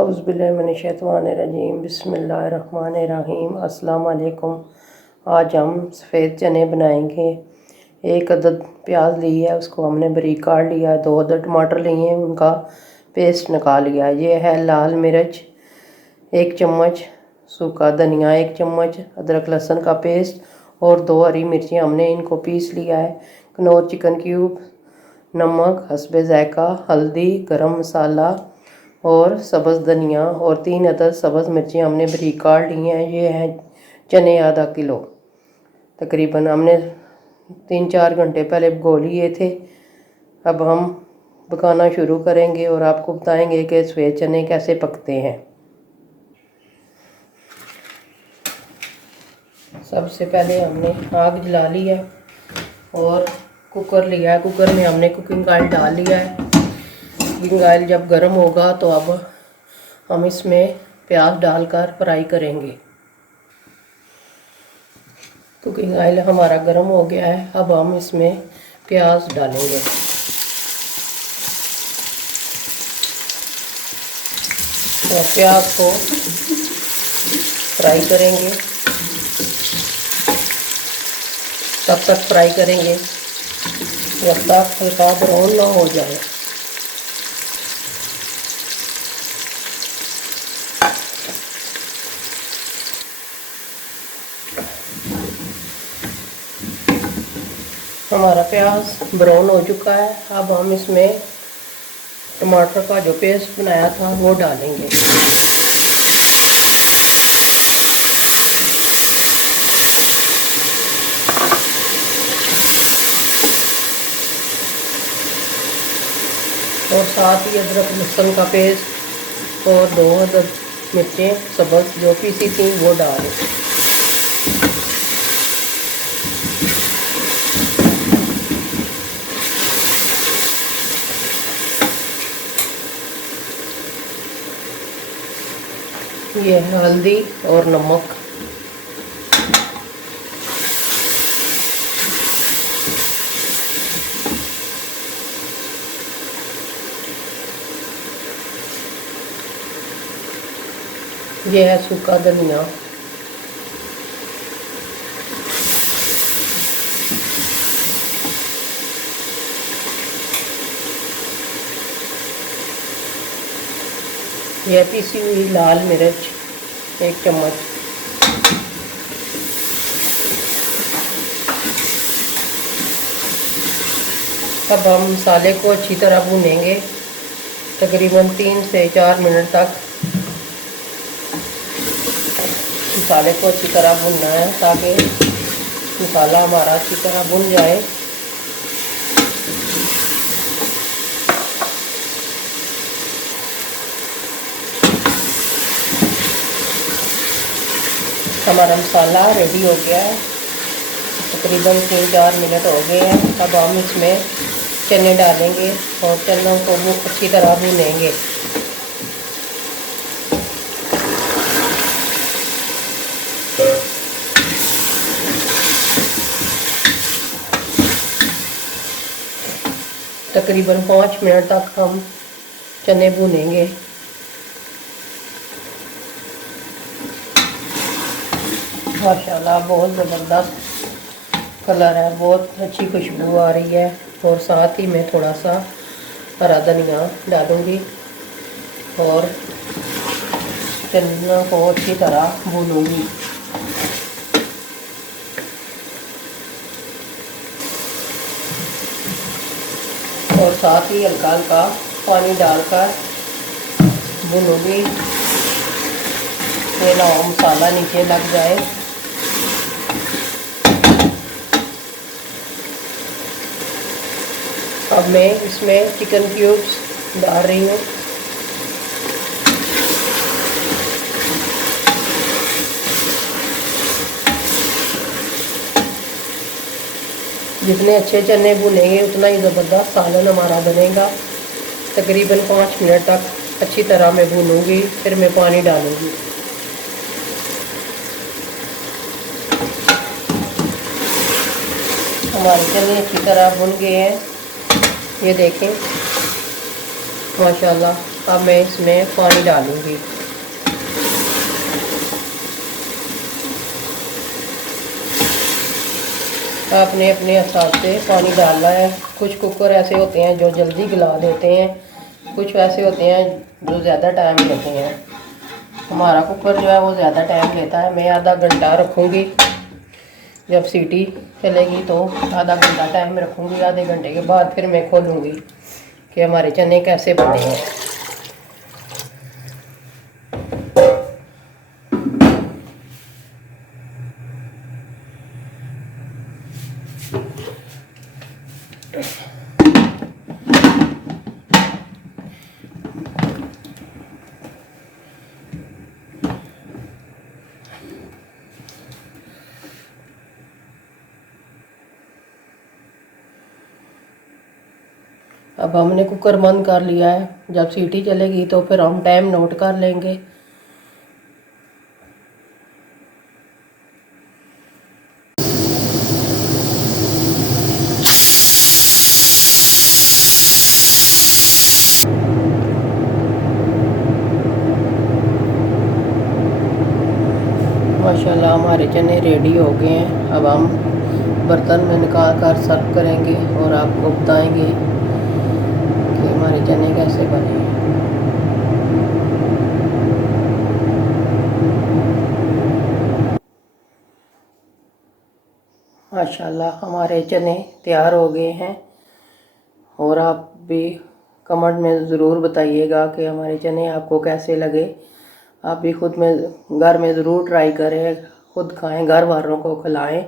औज़ुबिल्लाहिमिनश्शैतानिर्रजीम बिस्मिल्लाहिर्रहमानिर्रहीम। अस्सलाम वालेकुम। आज हम सफ़ेद चने बनाएंगे। एक अदद प्याज ली है, उसको हमने बारीक काट लिया है। 2 अदद टमाटर लिए हैं, उनका पेस्ट निकाल लिया है। ये है लाल मिर्च 1 चम्मच, सूखा धनिया 1 चम्मच, अदरक लहसुन का पेस्ट और 2 हरी मिर्ची हमने इनको पीस लिया है। कनौर चिकन क्यूब, नमक हस्बे ज़ायक़ा, हल्दी, गरम मसाला और सब्ज़ धनिया और 3 अदद सब्ज़ मिर्ची हमने बारीक काट ली हैं। ये हैं चने आधा किलो। तकरीबन हमने 3-4 घंटे पहले भिगो लिए थे। अब हम पकाना शुरू करेंगे और आपको बताएंगे कि सफ़ेद चने कैसे पकते हैं। सबसे पहले हमने आग जला ली है और कुकर लिया है। कुकर में हमने कुकिंग ऑयल डाल लिया है। कुकिंग ऑयल जब गर्म होगा तो अब हम इसमें प्याज डालकर फ्राई करेंगे। कुकिंग ऑयल हमारा गर्म हो गया है। अब हम इसमें प्याज डालेंगे और प्याज को फ्राई करेंगे। तब तक फ्राई करेंगे जब तक हल्का ब्राउन ना हो जाए। हमारा प्याज ब्राउन हो चुका है। अब हम इसमें टमाटर का जो पेस्ट बनाया था वो डालेंगे। और साथ ही अदरक लहसुन का पेस्ट और 2 अदद मिर्चें सब्ज़ जो पीसी थी वो डालें। ये है हल्दी और नमक। ये है सूखा धनिया। यह पीसी हुई लाल मिर्च 1 चम्मच। अब हम मसाले को अच्छी तरह भूनेंगे तकरीबन 3 से 4 मिनट तक। मसाले को अच्छी तरह भूनना है ताकि मसाला हमारा अच्छी तरह भुन जाए। हमारा मसाला रेडी हो गया है। तकरीबन 3-4 मिनट हो गए हैं। अब हम इसमें चने डालेंगे और चनों को अच्छी तरह भूनेंगे। तकरीबन 5 मिनट तक हम चने भूनेंगे। माशाल्लाह बहुत ज़बरदस्त कलर है, बहुत अच्छी खुशबू आ रही है। और साथ ही मैं थोड़ा सा हरा धनिया डालूँगी और चनों को अच्छी तरह भूनूँगी। और साथ ही हल्का हल्का पानी डालकर भूनूँगी। ये ना हो मसाला नीचे लग जाए। अब मैं इसमें चिकन क्यूब्स डाल रही हूँ। जितने अच्छे चने भुनेंगे उतना ही ज़बरदस्त सालन हमारा बनेगा। तकरीबन 5 मिनट तक अच्छी तरह मैं भूनूंगी, फिर मैं पानी डालूंगी। हमारे चने अच्छी तरह भुन गए हैं। ये देखें माशाल्लाह। अब मैं इसमें पानी डालूंगी। आपने अपने हिसाब से पानी डालना है। कुछ कुकर ऐसे होते हैं जो जल्दी गला देते हैं, कुछ ऐसे होते हैं जो ज़्यादा टाइम लेते हैं। हमारा कुकर जो है वो ज़्यादा टाइम लेता है। मैं आधा घंटा रखूँगी। जब सीटी चलेगी तो आधा घंटा टाइम रखूँगी। आधे घंटे के बाद फिर मैं खोलूँगी कि हमारे चने कैसे बने हैं। अब हमने कुकर बंद कर लिया है। जब सीटी चलेगी तो फिर हम टाइम नोट कर लेंगे। माशाल्लाह हमारे चने रेडी हो गए हैं। अब हम बर्तन में निकाल कर सर्व करेंगे और आपको बताएंगे कि हमारे चने कैसे बने हैं। माशाल्लाह हमारे चने तैयार हो गए हैं। और आप भी कमेंट में ज़रूर बताइएगा कि हमारे चने आपको कैसे लगे। आप भी खुद में घर में ज़रूर ट्राई करें, खुद खाएं, घर वालों को खिलाएं।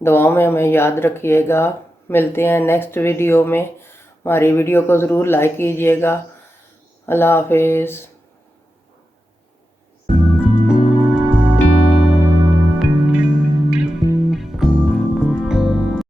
दुआओं में हमें याद रखिएगा। मिलते हैं नेक्स्ट वीडियो में। हमारी वीडियो को ज़रूर लाइक कीजिएगा। अल्लाह हाफिज़।